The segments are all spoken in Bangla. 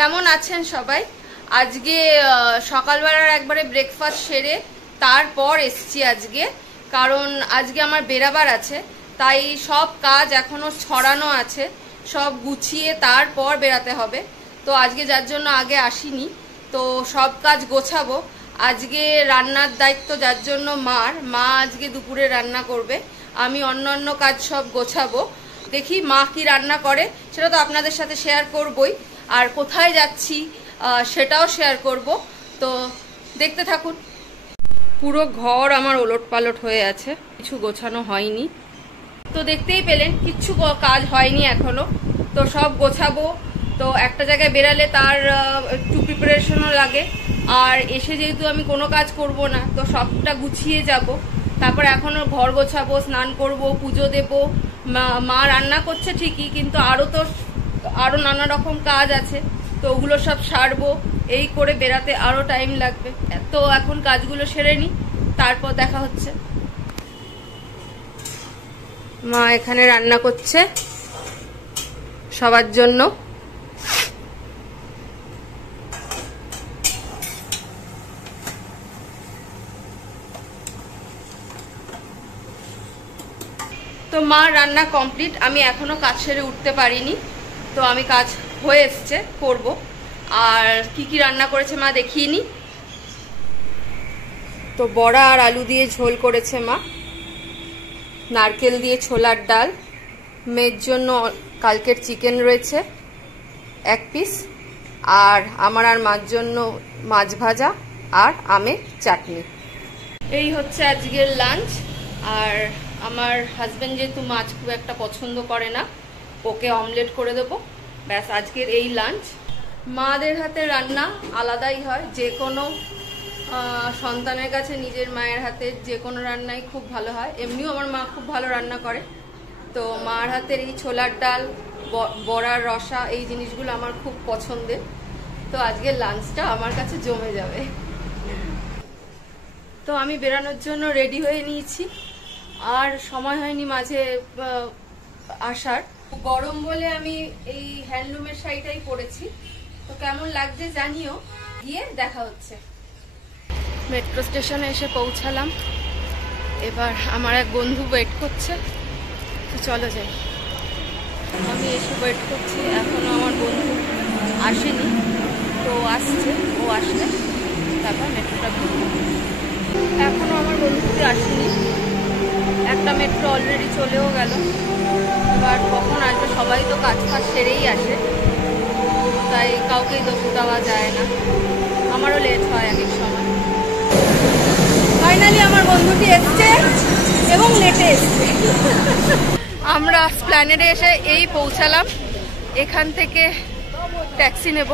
কেমন আছেন সবাই? আজকে সকালবেলার একবারে ব্রেকফাস্ট সেরে তারপর এসছি আজকে, কারণ আজকে আমার বেরাবার আছে, তাই সব কাজ এখনো ছড়ানো আছে, সব গুছিয়ে তারপর বেরাতে হবে। তো আজকে যার জন্য আগে আসিনি, তো সব কাজ গোছাবো। আজকে রান্নার দায়িত্ব যার জন্য মা আজকে দুপুরে রান্না করবে, আমি অন্যান্য কাজ সব গোছাবো। দেখি মা কি রান্না করে, সেটা তো আপনাদের সাথে শেয়ার করবই, আর কোথায় যাচ্ছি সেটাও শেয়ার করব। তো দেখতে থাকুন। পুরো ঘর আমার ওলটপালট হয়ে আছে, কিছু গোছানো হয়নি। তো দেখতেই পেলেন কিচ্ছু কাজ হয়নি এখনো, তো সব গোছাবো। তো একটা জায়গায় বেরালে তার একটু প্রিপারেশনও লাগে, আর এসে যেহেতু আমি কোনো কাজ করব না, তো সবটা গুছিয়ে যাব। তারপর এখনো ঘর গোছাবো, স্নান করব, পুজো দেব। মা রান্না করছে ঠিকই, কিন্তু আরো নানা রকম কাজ আছে, তো ওগুলো সব সারবো। এই করে বেরাতে আরো টাইম লাগবে। তো এখন কাজগুলো সেরে নি, তারপর দেখা হচ্ছে। মা এখানে রান্না করছে সবার জন্য। তো মা রান্না কমপ্লিট, আমি এখনো কাজ সেরে উঠতে পারিনি, তো আমি কাজ হয়ে এসছে, করব। আর কি কি রান্না করেছে মা দেখিয়ে নি। তো বড়া আর আলু দিয়ে ঝোল করেছে মা, নারকেল দিয়ে ছোলার ডাল, মেয়ের জন্য কালকের চিকেন রয়েছে 1 পিস, আর আমার আর মার জন্য মাছ ভাজা আর আমের চাটনি। এই হচ্ছে আজকের লাঞ্চ। আর আমার হাজবেন্ড যেহেতু মাছ খুব একটা পছন্দ করে না, ওকে অমলেট করে দেবো, ব্যাস আজকের এই লাঞ্চ। মাদের হাতে রান্না আলাদাই হয়, যে কোনো সন্তানের কাছে নিজের মায়ের হাতের যে কোনো রান্নাই খুব ভালো হয়। এমনিও আমার মা খুব ভালো রান্না করে, তো মার হাতের এই ছোলার ডাল, বড়ার রসা, এই জিনিসগুলো আমার খুব পছন্দের। তো আজকের লাঞ্চটা আমার কাছে জমে যাবে। তো আমি বেরানোর জন্য রেডি হয়ে নিয়েছি, আর সময় হয়নি মাঝে আসার। গরম বলে আমি এই হ্যান্ডলুমের শাড়িটাই পরেছি, তো কেমন লাগছে জানিও। গিয়ে দেখা হচ্ছে। মেট্রো স্টেশনে এসে পৌঁছালাম, এবার আমার এক বন্ধু ওয়েট করছে, তো চলো যাই। আমি এসে ওয়েট করছি, এখনো আমার বন্ধু আসেনি, তো আসছে, ও আসলে তারপর মেট্রোটা ঘুরবো। এখনো আমার বন্ধুটি আসেনি, একটা মেট্রো অলরেডি চলেও গেল। এবার কখন আসবে, সবাই তো কাজ ফাজ সেরেই আসে, তাই কাউকেই দোষ দেওয়া যায় না, আমারও লেট হয় এক এক সময়। ফাইনালি আমার বন্ধুটি এসছে এবং লেটে এসছে। আমরা প্ল্যানেডে এসে এই পৌঁছালাম, এখান থেকে ট্যাক্সি নেব।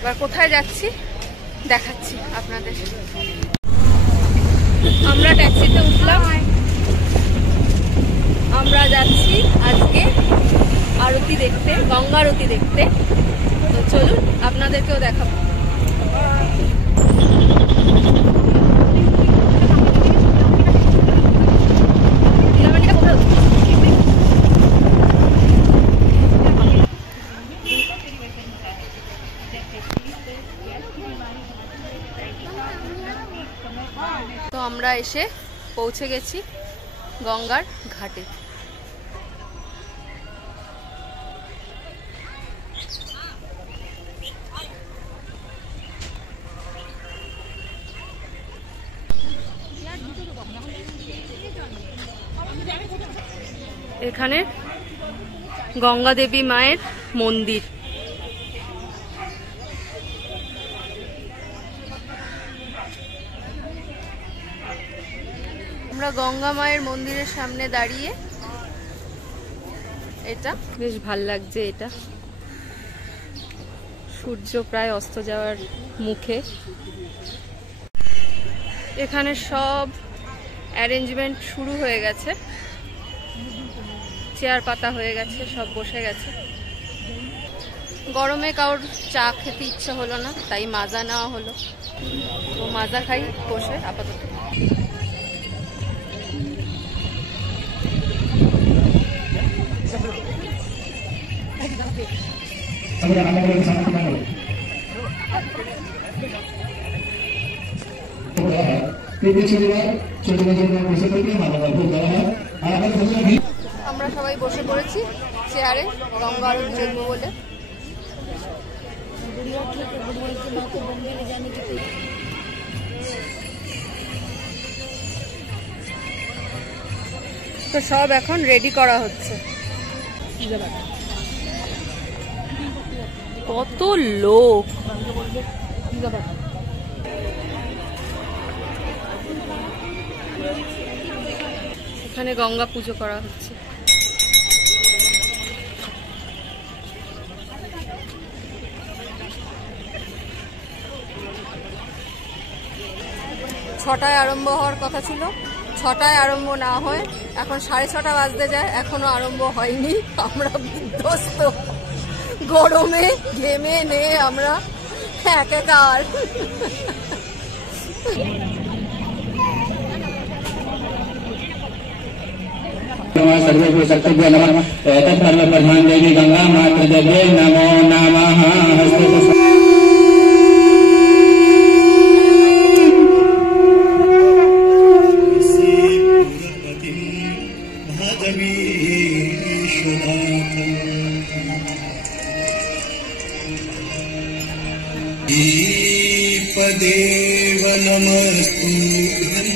এবার কোথায় যাচ্ছি দেখাচ্ছি আপনাদের। আমরা ট্যাক্সিতে উঠলাম, আমরা যাচ্ছি আজকে আরতি দেখতে, গঙ্গা আরতি দেখতে। তো চলুন আপনাদেরকেও দেখাবো। তো আমরা এসে পৌঁছে গেছি গঙ্গার ঘাটে। এখানে গঙ্গা দেবী মায়ের মন্দির। আমরা গঙ্গা মায়ের মন্দিরের সামনে দাঁড়িয়ে, এটা বেশ ভাল লাগছে। এটা সূর্য প্রায় অস্ত যাওয়ার মুখে। এখানে সব অ্যারেঞ্জমেন্ট শুরু হয়ে গেছে, চেয়ার পাতা হয়ে গেছে, সব বসে গেছে। গরমে কারোর চা খেতে ইচ্ছে হলো না, তাই মাজা নেওয়া হলো, তো মাজা খাই বসে আপাতত। আমরা সবাই বসে পড়েছি চেয়ারে গঙ্গা আরতি দেখবো বলে। তো সব এখন রেডি করা হচ্ছে। কত লোক, এখানে গঙ্গা পুজো করা হচ্ছে। ছটায় আরম্ভ হওয়ার কথা ছিল, ছটায় আরম্ভ না হয় এখন 6:30 বাজতে যায়, এখনো আরম্ভ হয়নি। আমরা বিধ্বস্ত, গরমে ঘেমে নে আমরা একাকার। सर्वे शक्तिभ्यो नमः तत्सर्व प्रधान देवी गंगा मातृ देव्यै नमो नमः। देव नमस्तुभ्यं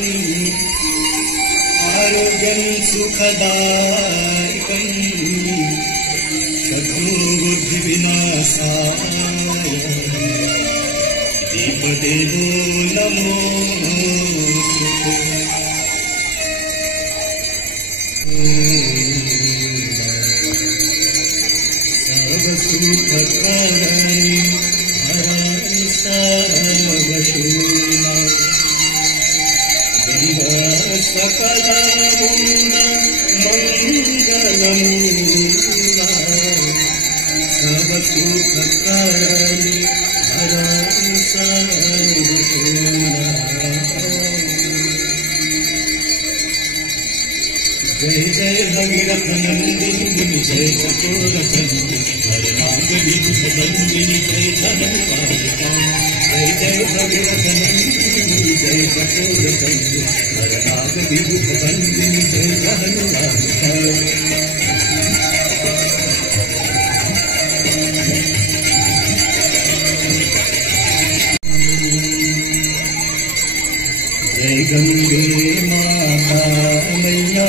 आरोग्यं सुखदायकं शत्रुबुद्धिविनाशाय दीपदेवो नमोस्तुते। सर्वसुखकारणि सर्वशून्य गंगा सकलमूला मंगलमूला सर्वसुखकारणि सर्वशून्य। जय जय भगीरथ नंदिनी जय चकोरचंडी हर नाग विभुत बंदिनी जय जनपालिका। जय जय भगीरथ नंदिनी जय चकोरचंडी हर नाग विभुत बंदिनी जय जनपालिका। जय गंगे माता मैया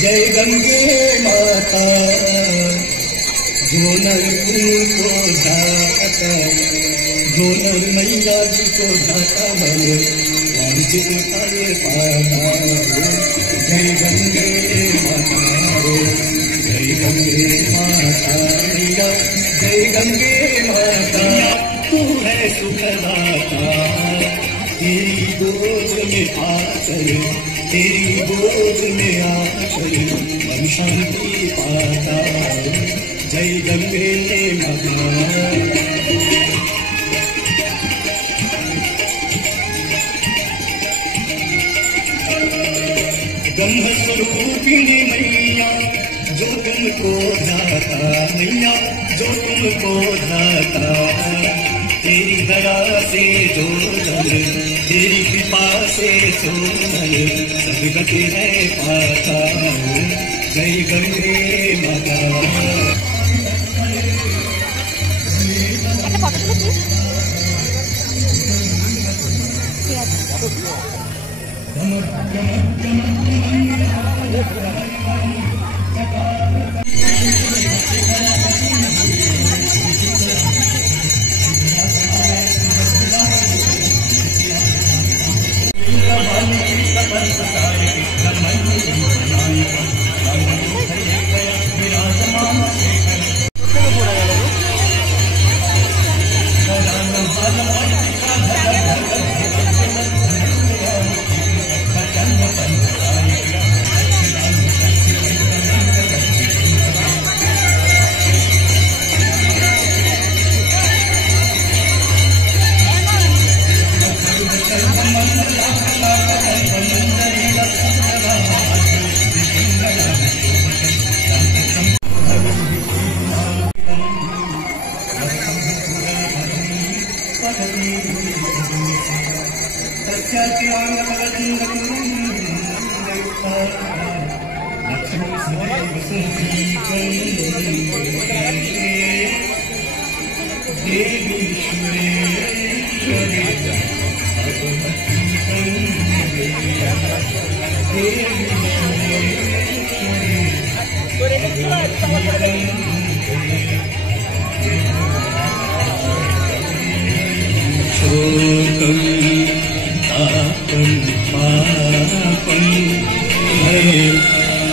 जय गंगे माता जो नर को धाता जो नर मैया जी को धाता बने वांछित फल पाता। जय गंगे माता जय गंगे माता मैया जय गंगे माता तू है सुखदाता। तेरी गोद में आकर तेरी गोद में आकर मन शांति पाता। जय गंगे माता ब्रह्म स्वरूपिणी मैया जो तुमको जाता मैया जो तुमको जाता। तेरी दया से जो जन तेरी कृपा से सोनल सब गति है पाता। जय गंगे माता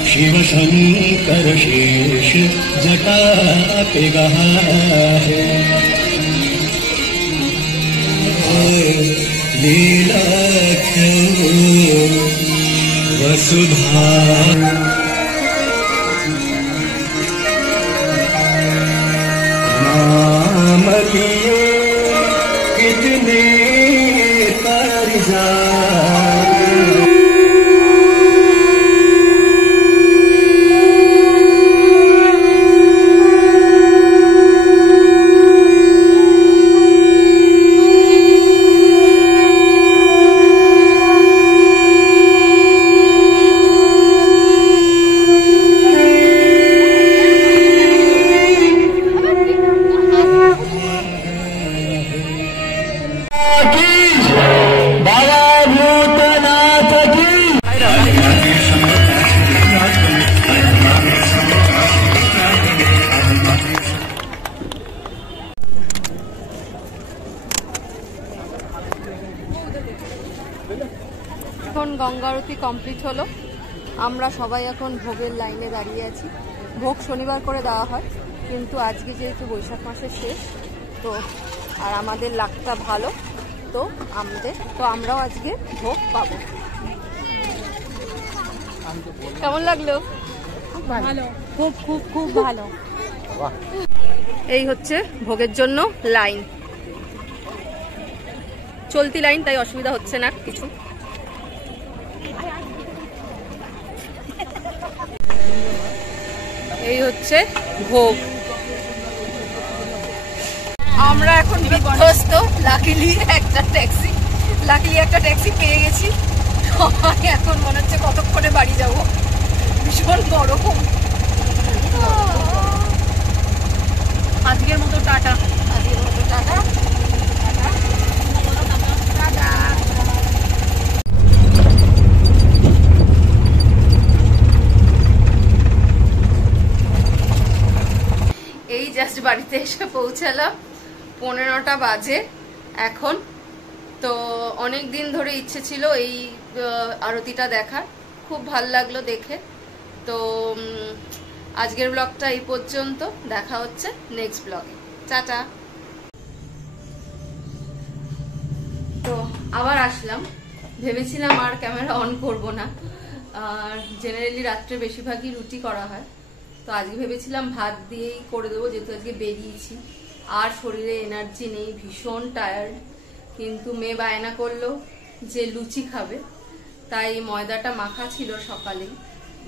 शिव शंकर शेष जटा पे गहा है लीलाख्य वसुधा नाम किए कितने पर जा এখন গঙ্গা আরতি কমপ্লিট হলো। আমরা সবাই এখন ভোগের লাইনে দাঁড়িয়ে আছি। ভোগ শনিবার করে দেওয়া হয়, কিন্তু আজকে যেহেতু বৈশাখ মাসের শেষ, তো আর আমাদের লাকটা ভালো, তো আমরাও আজকে ভোগ পাবো। কেমন লাগলো? ভালো, খুব খুব খুব ভালো। এই হচ্ছে ভোগের জন্য লাইন, চলতি লাইন, তাই অসুবিধা হচ্ছে না কিছু। এই হচ্ছে ভোগ। আমরা এখন বিধ্বস্ত। লাকিলি একটা ট্যাক্সি পেয়ে গেছি। সবাই এখন মনে হচ্ছে কতক্ষণে বাড়ি যাব, ভীষণ গরম। আজকের মতো টাটা। এই জাস্ট বাড়িতে এসে পৌঁছালাম, 15টা বাজে এখন। তো অনেক দিন ধরে ইচ্ছে ছিল এই আরতিটা দেখার, খুব ভাল লাগলো দেখে। তো আজকের ব্লগটা এই পর্যন্ত, দেখা হচ্ছে নেক্সট ব্লগে। টাটা। তো আবার আসলাম, ভেবেছিলাম আর ক্যামেরা অন করব না। আর জেনারেলি রাত্রে বেশিরভাগই রুটি করা হয়, তো আজকে ভেবেছিলাম ভাত দিয়েই করে দেবো, যেহেতু আজকে বেরিয়েছি। আর শরীরে এনার্জি নেই, ভীষণ টায়ার্ড। কিন্তু মেয়ে বায়না করলো যে লুচি খাবে, তাই ময়দাটা মাখা ছিল সকালেই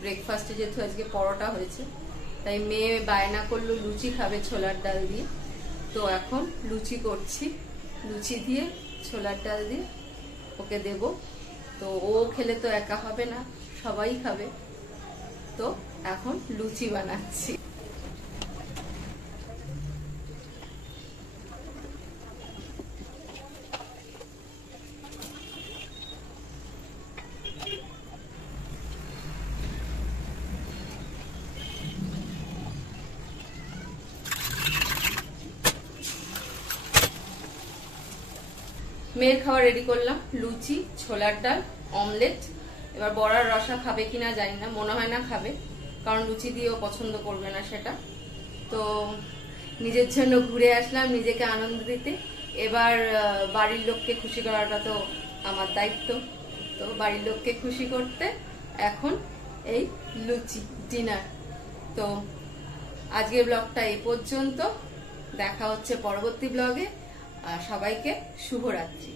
ব্রেকফাস্টে, যেহেতু আজকে পরোটা হয়েছে, তাই মেয়ে বায়না করলো লুচি খাবে ছোলার ডাল দিয়ে। তো এখন লুচি করছি, লুচি দিয়ে ছোলার ডাল দিয়ে ওকে দেব। তো ও খেলে তো একা হবে না, সবাই খাবে, তো এখন লুচি বানাচ্ছি। মেয়ের খাবার রেডি করলাম, লুচি, ছোলার ডাল, অমলেট। এবার বড়ার রসা খাবে কিনা জানি না, মনে হয় না খাবে, কারণ লুচি দিয়েও পছন্দ করবে না সেটা। তো নিজের জন্য ঘুরে আসলাম, নিজেকে আনন্দ দিতে। এবার বাড়ির লোককে খুশি করাটা তো আমার দায়িত্ব। তো বাড়ির লোককে খুশি করতে এখন এই লুচি ডিনার। তো আজকের ব্লগটা এই পর্যন্ত, দেখা হচ্ছে পরবর্তী ব্লগে। সবাইকে শুভরাত্রি।